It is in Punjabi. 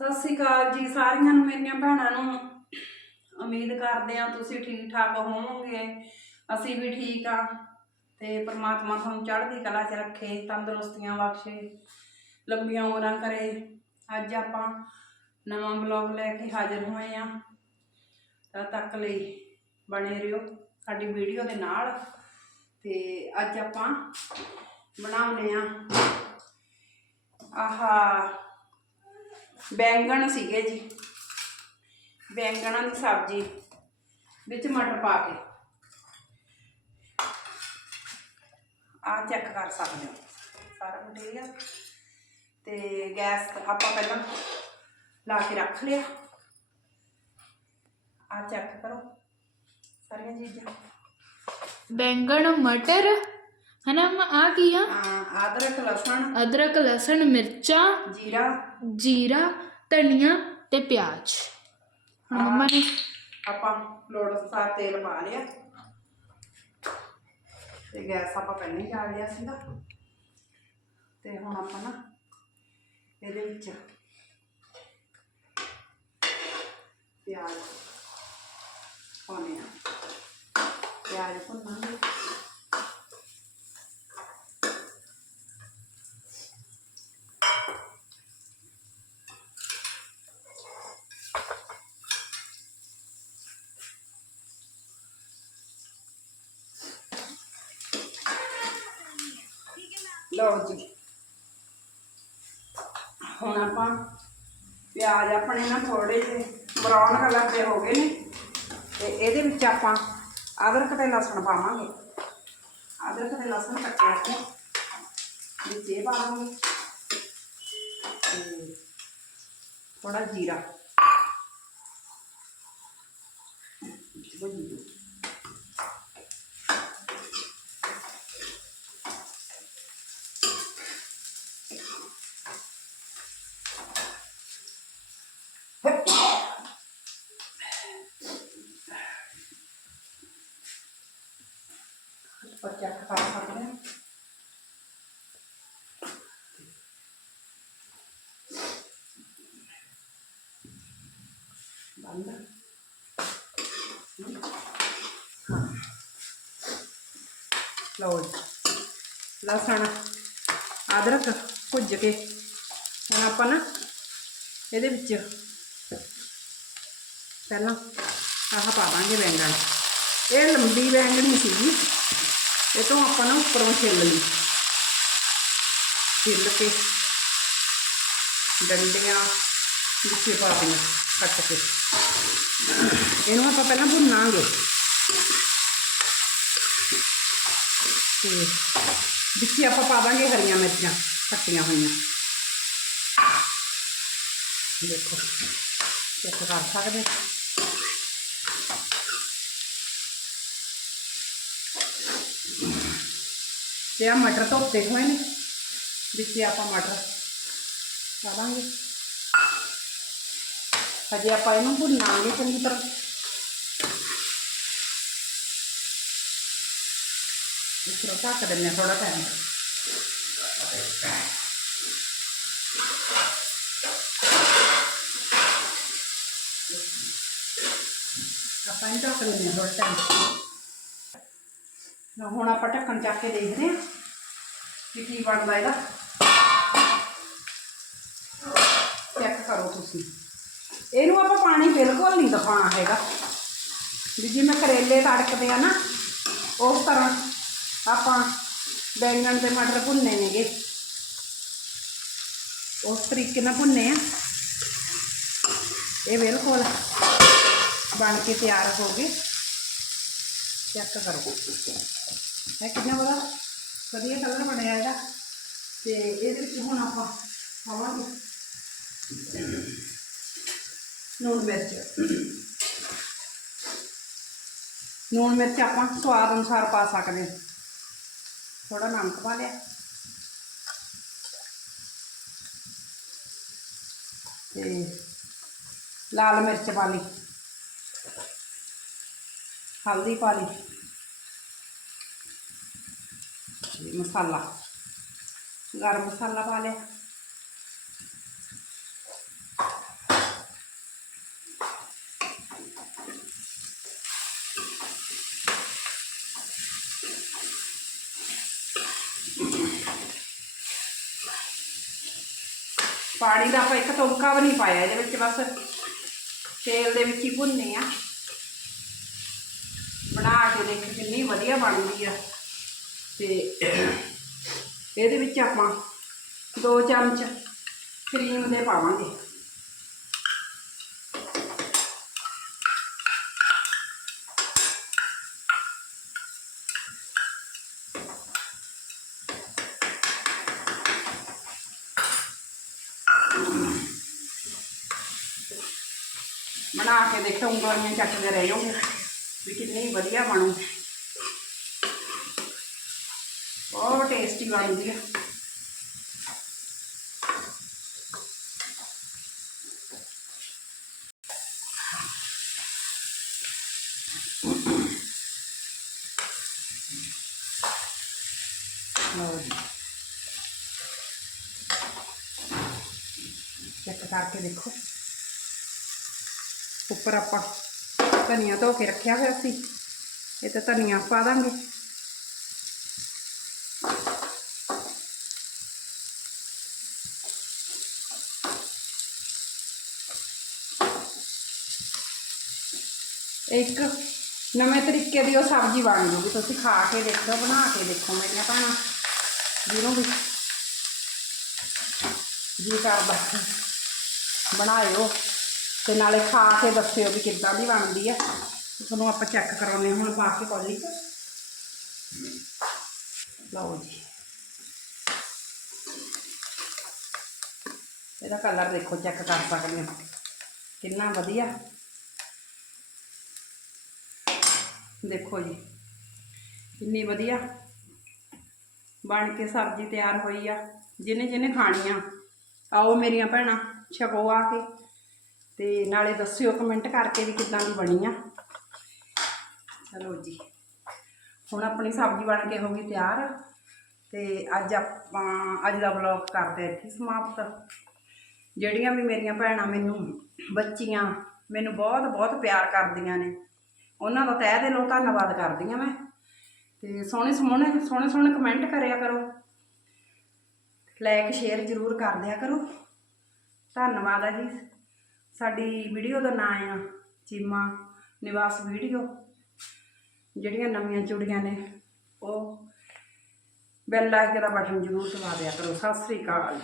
ਸਤਿ ਸ਼੍ਰੀ ਅਕਾਲ ਜੀ ਸਾਰੀਆਂ ਨੂੰ, ਮੇਰੀਆਂ ਭੈਣਾਂ ਨੂੰ। ਉਮੀਦ ਕਰਦੇ ਆ ਤੁਸੀਂ ਠੀਕ ਠਾਕ ਹੋਵੋਗੇ। ਅਸੀਂ ਵੀ ਠੀਕ ਆ ਤੇ ਪ੍ਰਮਾਤਮਾ ਤੁਹਾਨੂੰ ਚੜ੍ਹਦੀ ਕਲਾ 'ਚ ਰੱਖੇ, ਤੰਦਰੁਸਤੀਆਂ ਬਖਸ਼ੇ, ਲੰਬੀਆਂ ਉਮਰਾਂ ਕਰੇ। ਅੱਜ ਆਪਾਂ ਨਵਾਂ ਬਲੌਗ ਲੈ ਕੇ ਹਾਜ਼ਰ ਹੋਏ ਆ ਤਦ ਤੱਕ ਲਈ ਬਣੇ ਰਹੋ ਸਾਡੀ ਵੀਡੀਓ ਦੇ ਨਾਲ। ਤੇ ਅੱਜ ਆਪਾਂ ਬਣਾਉਨੇ ਆ ਆਹਾ ਬੈਂਗਣ ਸੀਗੇ ਜੀ। ਬੈਂਗਣਾਂ ਦੀ ਸਬਜ਼ੀ ਵਿੱਚ ਮਟਰ ਪਾ ਕੇ। ਆ ਚੈੱਕ ਕਰ ਸਕਦੇ ਹੋ। ਸਾਰਾ ਮਟੀਰੀਅਲ ਤੇ ਗੈਸ ਆਪਾਂ ਪਹਿਲਾਂ ਲਾ ਕੇ ਰੱਖ ਲਿਆ। ਆ ਚੈੱਕ ਕਰੋ। ਸਾਰੀਆਂ ਚੀਜ਼ਾਂ। ਬੈਂਗਣ ਮਟਰ ਹਨਾ ਆ ਕੀ ਆ? ਆ ਅਦਰਕ ਲਸਣ। ਅਦਰਕ ਲਸਣ ਮਿਰਚਾਂ। ਜੀਰਾ। ਜੀਰਾ, ਧਨੀਆ ਤੇ ਪਿਆਜ਼। ਹੁਣ ਮੰਮਾ ਨੇ ਆਪਾਂ ਲੋੜ ਅਨੁਸਾਰ ਤੇਲ ਪਾ ਲਿਆ। ਤੇ ਗੈਸ ਆਪਾਂ ਪਹਿਲਾਂ ਹੀ ਚਾੜ ਲਿਆ ਸੀਗਾ। ਤੇ ਹੁਣ ਆਪਾਂ ਨਾ ਇਹਦੇ ਵਿੱਚ ਪਿਆਜ਼ ਪਾਉਣੇ ਆ। ਪਿਆਜ਼ ਭੁੰਨਾਂਗੇ। ਲਓ ਜੀ ਹੁਣ ਆਪਾਂ ਪਿਆਜ਼ ਆਪਣੇ ਨਾ ਥੋੜੇ ਜਿਹੇ ਬਰਾਊਨ ਕਲਰ ਦੇ ਹੋ ਗਏ ਨੇ। ਤੇ ਇਹਦੇ ਵਿੱਚ ਆਪਾਂ ਅਦਰਕ ਤੇ ਲਸਣ ਪਾਵਾਂਗੇ। ਅਦਰਕ ਤੇ ਲਸਣ ਕੱਟਿਆ ਸੀ ਵਿੱਚ ਇਹ ਪਾਵਾਂਗੇ। ਤੇ ਥੋੜਾ ਜੀਰਾ। ਭੁੰਨ ਲਓ। ਉੱਪਰ ਚੈੱਕ ਕਰ ਸਕਦੇ ਹਾਂ ਬੰਦ। ਹਾਂ। ਲਓ ਜੀ। ਲਸਣ, ਅਦਰਕ ਭੁੱਜ ਕੇ। ਹੁਣ ਆਪਾਂ ਨਾ ਇਹਦੇ ਵਿੱਚ ਪਹਿਲਾਂ ਆਹ ਪਾ ਦਾਂਗੇ ਬੈਂਗਣ। ਇਹ ਲੰਬੀ ਬੈਂਗਣੀ ਸੀਗੀ। ਇਹ ਤੋਂ ਆਪਾਂ ਨਾ ਉੱਪਰੋਂ ਛਿੱਲ ਲਈ। ਛਿੱਲ ਕੇ ਡੰਡੀਆਂ ਵਿੱਚੇ ਪਾ ਦੇਣਾ, ਕੱਟ ਕੇ। ਇਹਨੂੰ ਆਪਾਂ ਪਹਿਲਾਂ ਭੁੰਨਾਂਗੇ। ਤੇ ਵਿੱਚੇ ਆਪਾਂ ਪਾ ਦਾਂਗੇ ਹਰੀਆਂ ਮਿਰਚਾਂ ਕੱਟੀਆਂ ਹੋਈਆਂ। ਦੇਖੋ ਚੈੱਕ ਕਰ ਸਕਦੇ ਤੇ ਆ ਮਟਰ ਧੋਤੇ ਹੋਏ ਨੇ। ਵਿੱਚ ਆਪਾਂ ਮਟਰ। ਪਾ ਦਾਂਗੇ। ਹਜੇ ਆਪਾਂ ਇਹਨੂੰ ਭੁੰਨਾਂਗੇ ਚੰਗੀ ਤਰ੍ਹਾਂ। ਇਸ ਤਰ੍ਹਾਂ ਢੱਕ ਦਿੰਦੇ ਹਾਂ ਥੋੜਾ ਟਾਈਮ ਆਪਾਂ ਇਹਨੂੰ ਢੱਕ ਦਿੰਦੇ ਹਾਂ ਥੋੜਾ ਟਾਈਮ ਲਓ, ਹੁਣ ਆਪਾਂ ਢੱਕਣ ਚੱਕ ਕੇ ਦੇਖਦੇ ਹਾਂ ਕਿ ਕੀ ਬਣਦਾ ਇਹਦਾ। ਚੈੱਕ ਕਰੋ ਤੁਸੀਂ। ਇਹਨੂੰ ਆਪਾਂ ਪਾਣੀ ਬਿਲਕੁਲ ਨਹੀਂ ਦਿਖਾਉਣਾ ਹੈਗਾ। ਵੀ ਜਿਵੇਂ ਕਰੇਲੇ ਤੜਕਦੇ ਆ ਨਾ, ਉਸ ਤਰ੍ਹਾਂ ਆਪਾਂ ਬੈਂਗਣ ਤੇ ਮਟਰ ਭੁੰਨੇ ਨੇਗੇ। ਉਸ ਤਰੀਕੇ ਨਾਲ ਭੁੰਨੇ ਆ। ਇਹ ਬਿਲਕੁਲ ਬਣ ਕੇ ਤਿਆਰ ਹੋ ਗਏ। ਚੈੱਕ ਕਰੋ। ਇਹ ਕਿੰਨਾ ਬੜਾ ਵਧੀਆ ਕਲਰ ਬਣਿਆ ਇਹਦਾ। ਤੇ ਇਹਦੇ ਵਿੱਚ ਹੁਣ ਆਪਾਂ ਪਾਵਾਂਗੇ ਨੂਣ ਮਿਰਚ। ਨੂਣ ਮਿਰਚ ਆਪਾਂ ਸਵਾਦ ਅਨੁਸਾਰ ਪਾ ਸਕਦੇ ਹਾਂ। ਥੋੜਾ ਨਮਕ ਪਾ ਲਿਆ। ਤੇ ਲਾਲ ਮਿਰਚ ਪਾ ਲਈ। ਹਲਦੀ ਪਾ ਲਈ। ਮਸਾਲਾ। ਗਰਮ ਮਸਾਲਾ ਪਾ ਲਿਆ। ਪਾਣੀ ਦਾ ਆਪਾਂ ਇੱਕ ਤੁਮਕਾ ਵੀ ਨਹੀਂ ਪਾਇਆ, ਇਹਦੇ ਵਿੱਚ ਬਸ ਤੇਲ ਦੇ ਵਿੱਚ ਹੀ ਭੁੰਨੇ ਆ। ਬਣਾ ਕੇ ਦੇਖ ਕਿੰਨੀ ਵਧੀਆ ਬਣਦੀ ਆ। ਤੇ ਇਹਦੇ ਵਿੱਚ ਆਪਾਂ ਦੋ ਚਮਚ ਕਰੀਮ ਦੇ ਪਾਵਾਂਗੇ ਬਣਾ ਕੇ ਦੇਖੋ ਉਂਗਲੀਆਂ ਚੱਟਦੇ ਰਹਿ ਜਾਓਗੇ ਵੀ ਕਿੰਨੀ ਵਧੀਆ ਬਣੂ ਬਹੁਤ ਟੇਸਟੀ ਬਣਦੀ ਆ ਲਓ ਜੀ ਚੈੱਕ ਕਰਕੇ ਦੇਖੋ ਉੱਪਰ ਆਪਾਂ ਧਨੀਆ ਧੋ ਕੇ ਰੱਖਿਆ ਹੋਇਆ ਸੀ ਇਹ ਤੇ ਧਨੀਆ ਪਾ ਦਾਂਗੇ ਇੱਕ ਨਵੇਂ ਤਰੀਕੇ ਦੀ ਉਹ ਸਬਜ਼ੀ ਬਣ ਜੂਗੀ। ਤੁਸੀਂ ਖਾ ਕੇ ਦੇਖੋ, ਬਣਾ ਕੇ ਦੇਖੋ ਮੇਰੀਆਂ ਭੈਣਾਂ। ਜਿਹਨੂੰ ਵੀ। ਜੀ ਕਰਦਾ। ਬਣਾਇਓ। ਤੇ ਨਾਲੇ ਖਾ ਕੇ ਦੱਸਿਓ ਵੀ ਕਿੱਦਾਂ ਦੀ ਬਣਦੀ ਆ। ਤੁਹਾਨੂੰ ਆਪਾਂ ਚੈੱਕ ਕਰਾਉਨੇ ਹੁਣ ਪਾ ਕੇ ਕੌਲੀ ਲਓ ਜੀ। ਇਹਦਾ ਕਲਰ ਦੇਖੋ ਚੈੱਕ ਕਰ ਸਕਦੇ ਹੋ। ਕਿੰਨਾ ਵਧੀਆ। ਦੇਖੋ ਜੀ, ਕਿੰਨੀ ਵਧੀਆ। ਬਣ ਕੇ ਸਬਜ਼ੀ ਤਿਆਰ ਹੋਈ ਆ, ਜਿਹਨੇ ਜਿਹਨੇ ਖਾਣੀ ਆ ਆਓ ਮੇਰੀਆਂ ਭੈਣਾਂ, ਛਕੋ ਆ ਕੇ, ਤੇ ਨਾਲੇ ਦੱਸਿਓ ਕਮੈਂਟ ਕਰਕੇ ਵੀ ਕਿੱਦਾਂ ਦੀ ਬਣੀ ਆ। ਚਲੋ ਜੀ, ਹੁਣ ਆਪਣੀ ਸਬਜ਼ੀ ਬਣ ਕੇ ਹੋ ਗਈ ਤਿਆਰ, ਤੇ ਅੱਜ ਆਪਾਂ, ਅੱਜ ਦਾ ਵਲੌਗ ਕਰਦੇ ਇੱਥੇ ਸਮਾਪਤ। ਜਿਹੜੀਆਂ ਵੀ ਮੇਰੀਆਂ ਭੈਣਾਂ ਮੈਨੂੰ, ਬੱਚੀਆਂ, ਮੈਨੂੰ ਬਹੁਤ ਬਹੁਤ ਪਿਆਰ ਕਰਦੀਆਂ ਨੇ। ਉਹਨਾਂ ਦਾ ਤਹਿ ਦਿਲੋਂ ਧੰਨਵਾਦ ਕਰਦੀ ਹਾਂ ਮੈਂ। ਤੇ ਸੋਹਣੇ ਸੋਹਣੇ ਸੋਹਣੇ ਸੋਹਣੇ ਕਮੈਂਟ ਕਰਿਆ ਕਰੋ। ਲਾਈਕ ਸ਼ੇਅਰ ਜ਼ਰੂਰ ਕਰ ਦਿਆ ਕਰੋ। ਧੰਨਵਾਦ ਆ ਜੀ। ਸਾਡੀ ਵੀਡੀਓ ਦਾ ਨਾਮ ਆ ਚੀਮਾ ਨਿਵਾਸ ਵੀਡੀਓ ਜਿਹੜੀਆਂ ਨਵੀਆਂ ਚੁੜੀਆਂ ਨੇ, ਉਹ ਬੈਲ ਲਾਈਕ ਦਾ ਬਟਨ ਜ਼ਰੂਰ ਦਬਾ ਦਿਆ ਕਰੋ। ਸਤਿ ਸ੍ਰੀ ਅਕਾਲ।